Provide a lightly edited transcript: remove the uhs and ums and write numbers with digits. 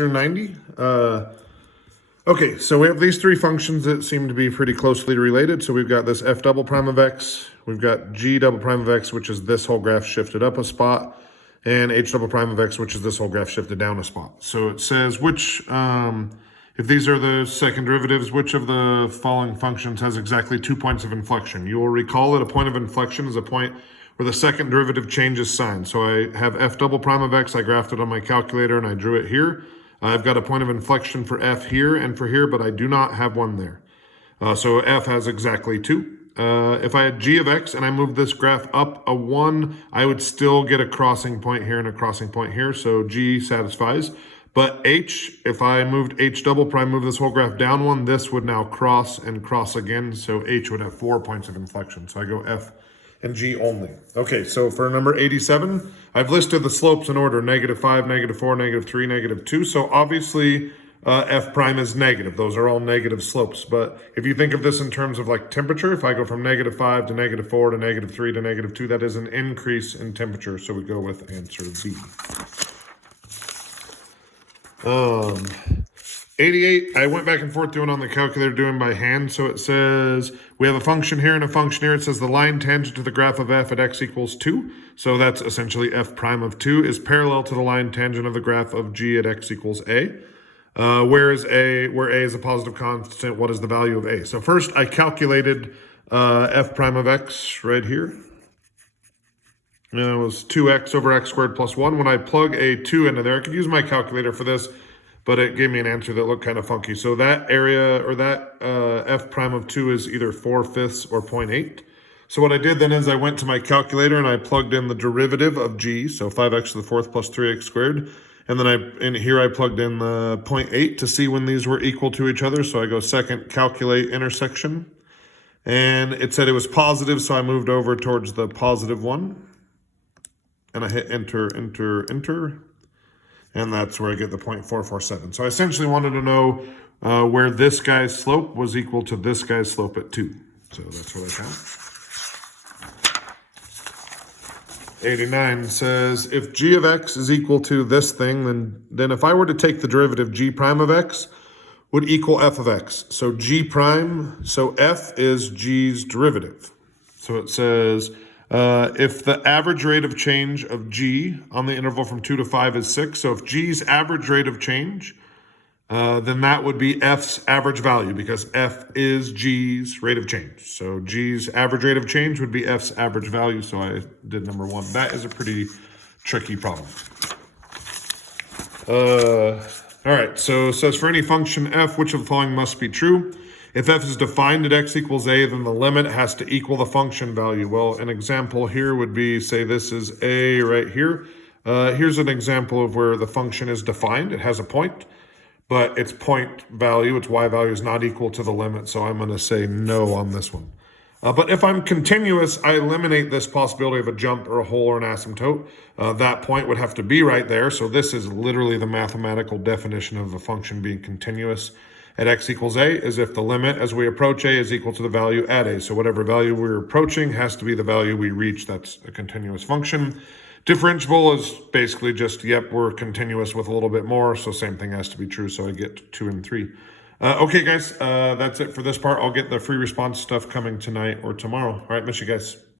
through 90. Okay, so we have these three functions that seem to be pretty closely related. So we've got this f double prime of x, we've got g double prime of x, which is this whole graph shifted up a spot, and h double prime of x, which is this whole graph shifted down a spot. So it says which, if these are the second derivatives, which of the following functions has exactly 2 points of inflection? You will recall that a point of inflection is a point where the second derivative changes sign. So I have f double prime of x, I graphed it on my calculator and I drew it here. I've got a point of inflection for f here and for here, but I do not have one there. So f has exactly 2. If I had g of x and I moved this graph up a 1, I would still get a crossing point here and a crossing point here, so g satisfies. But h, if I moved h double prime, move this whole graph down 1, this would now cross and cross again, so h would have 4 points of inflection. So I go f and g only. Okay, so for number 87, I've listed the slopes in order, -5, -4, -3, -2. So obviously f prime is negative. Those are all negative slopes. But if you think of this in terms of like temperature, if I go from -5 to -4 to -3 to -2, that is an increase in temperature. So we go with answer B. 88, I went back and forth doing on the calculator, doing by hand. So it says we have a function here and a function here. It says the line tangent to the graph of f at x equals 2. So that's essentially f prime of 2 is parallel to the line tangent of the graph of g at x equals a. Where a is a positive constant, what is the value of a? So first I calculated f prime of x right here. And it was 2x over x squared plus 1. When I plug a 2 into there, I could use my calculator for this, but it gave me an answer that looked kind of funky. So that area, or that f prime of 2 is either 4/5 or 0.8. So what I did then is I went to my calculator and I plugged in the derivative of g, so 5x to the 4th plus 3x squared. And then here I plugged in the 0.8 to see when these were equal to each other. So I go second, calculate intersection. And it said it was positive, so I moved over towards the positive one. And I hit enter, enter, enter. And that's where I get the 0.447. So I essentially wanted to know where this guy's slope was equal to this guy's slope at 2. So that's what I found. 89 says, if g of x is equal to this thing, then if I were to take the derivative, g prime of x would equal f of x. So g prime, so f is g's derivative. So it says, if the average rate of change of g on the interval from 2 to 5 is 6, so if g's average rate of change, then that would be f's average value, because f is g's rate of change. So g's average rate of change would be f's average value, so I did number 1. That is a pretty tricky problem. All right, so it says for any function f, which of the following must be true? If f is defined at x equals a, then the limit has to equal the function value. Well, an example here would be, say this is a right here. Here's an example of where the function is defined. It has a point, but its point value, its y value, is not equal to the limit. So I'm going to say no on this one. But if I'm continuous, I eliminate this possibility of a jump or a hole or an asymptote. That point would have to be right there. So this is literally the mathematical definition of a function being continuous at x equals a, is if the limit as we approach a is equal to the value at a. So whatever value we're approaching has to be the value we reach. That's a continuous function. Differentiable is basically just, yep, we're continuous with a little bit more. So same thing has to be true. So I get 2 and 3. Okay, guys, that's it for this part. I'll get the free response stuff coming tonight or tomorrow. All right, miss you guys.